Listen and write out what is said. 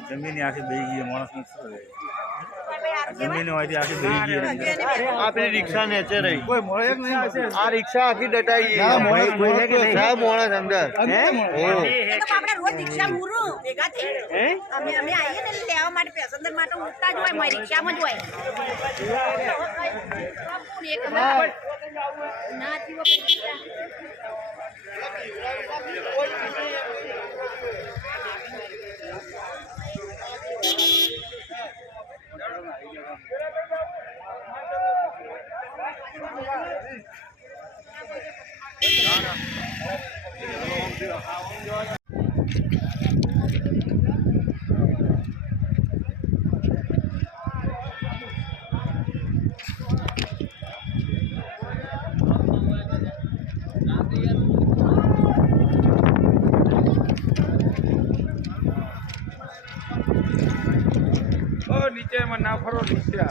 જમીન આખી બે ગઈ માણસ જમીન હોય આખી બે ગઈ આપણી રિક્ષા નેચે રહી કોઈ મળે જ નહીં આ રિક્ષા આખી દટાઈ ગઈ સાહેબ માણસ અંદર આપણે રોજ રિક્ષા મૂરું ભેગા થઈ અમે આવીએ ને લેવા માટે પેસેન્જર માટે ઉઠતા જ હોય મારી રિક્ષામાં જ હોય ના જીવો નીચે ના ફરો નીચે